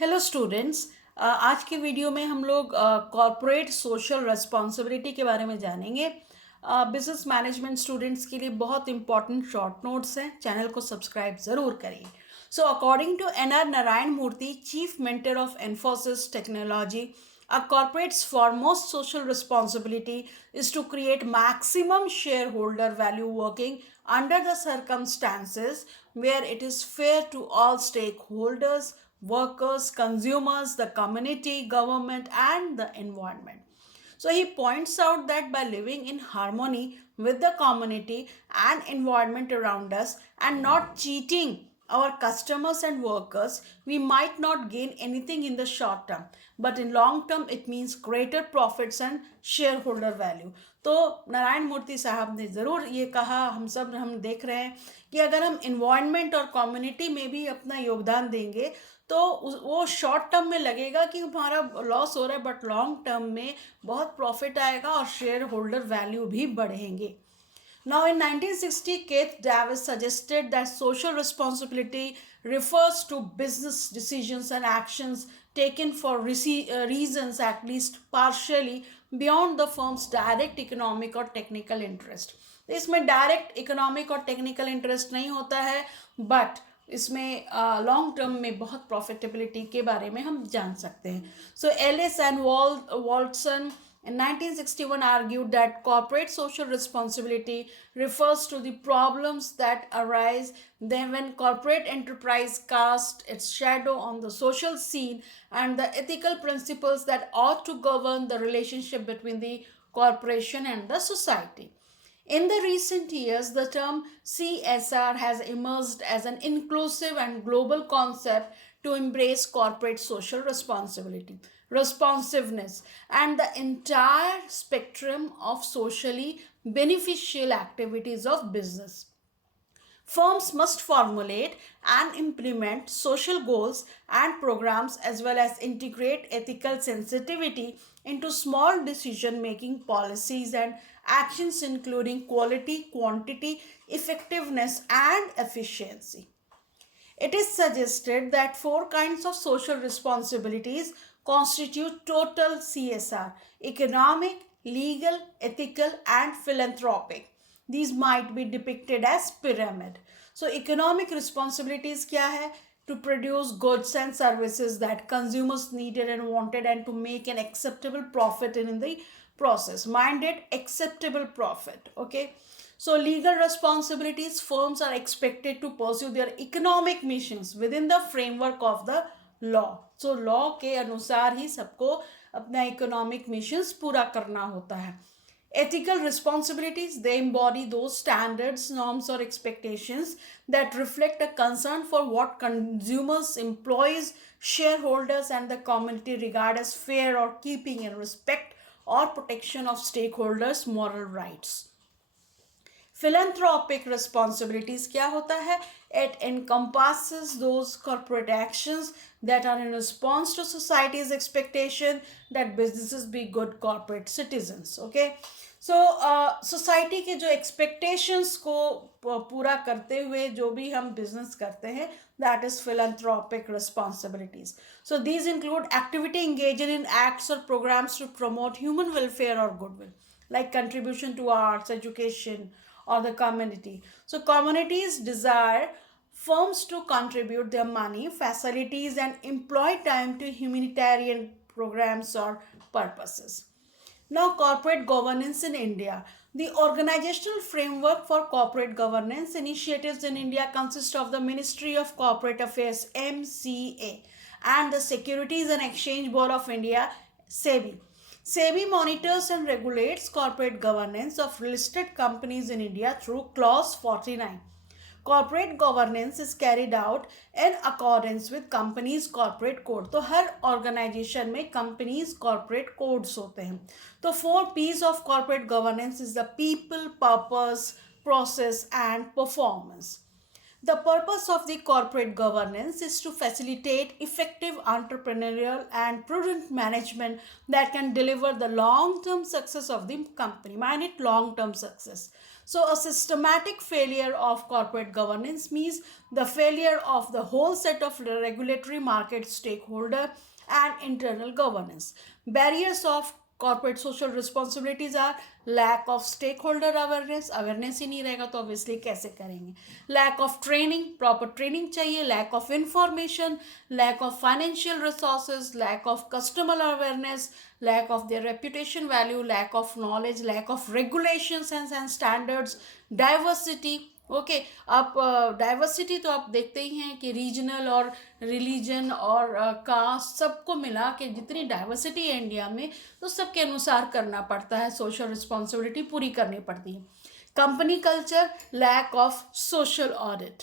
Hello students. आज के video में हम लोग कॉरपोरेट सोशल रिस्पॉन्सिबिलिटी के बारे में जानेंगे। बिजनेस मैनेजमेंट स्टूडेंट्स के लिए बहुत इंपॉर्टेंट शॉर्ट नोट्स हैं। चैनल को सब्सक्राइब ज़रूर करिए। So according to N R Narayana Murthy, chief mentor of Infosys technology, a corporate's foremost social responsibility is to create maximum shareholder value working under the circumstances where it is fair to all stakeholders, workers, consumers, the community, government, and the environment. So he points out that by living in harmony with the community and environment around us and not cheating our customers and workers, we might not gain anything in the short term, but in long term it means greater profits and shareholder value. तो नारायण मूर्ति साहब ने ज़रूर ये कहा, हम देख रहे हैं कि अगर हम इन्वायरमेंट और कम्युनिटी में भी अपना योगदान देंगे तो वो शॉर्ट टर्म में लगेगा कि हमारा लॉस हो रहा है, बट लॉन्ग टर्म में बहुत प्रॉफिट आएगा और शेयर होल्डर वैल्यू भी बढ़ेंगे. Now, in 1960, Keith Davis suggested that social responsibility refers to business decisions and actions taken for reasons at least partially beyond the firm's direct economic or technical interest. तो इसमें direct economic और technical interest नहीं होता है, but इसमें long term में बहुत profitability के बारे में हम जान सकते हैं. सो Alice and वॉल्टसन in 1961 argued that corporate social responsibility refers to the problems that arise then when corporate enterprise casts its shadow on the social scene and the ethical principles that ought to govern the relationship between the corporation and the society. In the recent years, the term CSR has emerged as an inclusive and global concept to embrace corporate social responsiveness, and the entire spectrum of socially beneficial activities of business. Firms must formulate and implement social goals and programs as well as integrate ethical sensitivity into small decision making policies and actions, including quality, quantity, effectiveness, and efficiency. It is suggested that four kinds of social responsibilities constitute total CSR: economic, legal, ethical, and philanthropic. These might be depicted as pyramid. So economic responsibilities क्या है? To produce goods and services that consumers needed and wanted and to make an acceptable profit in the process. Minded acceptable profit. Okay. So legal responsibilities, firms are expected to pursue their economic missions within the framework of the law. So law के अनुसार ही सबको अपना economic missions पूरा करना होता है. Ethical responsibilities, they embody those standards, norms, or expectations that reflect a concern for what consumers, employees, shareholders, and the community regard as fair or keeping in respect or protection of stakeholders' moral rights. Philanthropic responsibilities क्या होता है? It encompasses those corporate actions that are in response to society's expectation that businesses be good corporate citizens. Okay. So society के जो expectations को पूरा करते हुए जो भी हम business करते हैं, that is philanthropic responsibilities. So these include activity engaged in acts or programs to promote human welfare or goodwill, like contribution to arts, education, or the community. So communities desire firms to contribute their money, facilities, and employee time to humanitarian programs or purposes. Now, corporate governance in India. The organizational framework for corporate governance initiatives in India consists of the Ministry of Corporate Affairs (MCA) and the Securities and Exchange Board of India (SEBI). SEBI monitors and regulates corporate governance of listed companies in India through Clause 49. Corporate governance is carried out in accordance with companies corporate code. तो हर organization में companies corporate codes होते हैं. तो 4 P's of corporate governance is the people, purpose, process, and performance. The purpose of the corporate governance is to facilitate effective entrepreneurial and prudent management that can deliver the long-term success of the company. Mind it, long-term success. So a systematic failure of corporate governance means the failure of the whole set of regulatory market stakeholder and internal governance. Barriers of corporate social responsibilities are lack of stakeholder awareness ही नहीं रहेगा तो obviously कैसे करेंगे, lack of training, proper training चाहिए, lack of information, lack of financial resources, lack of customer awareness, lack of their reputation value, lack of knowledge, lack of regulations and standards, diversity. Okay आप diversity तो आप देखते ही हैं कि regional और religion और cast सबको मिला के जितनी डाइवर्सिटी है इंडिया में, तो सबके अनुसार करना पड़ता है, सोशल रिस्पॉन्सिबिलिटी पूरी करनी पड़ती है. Company culture, lack of social audit.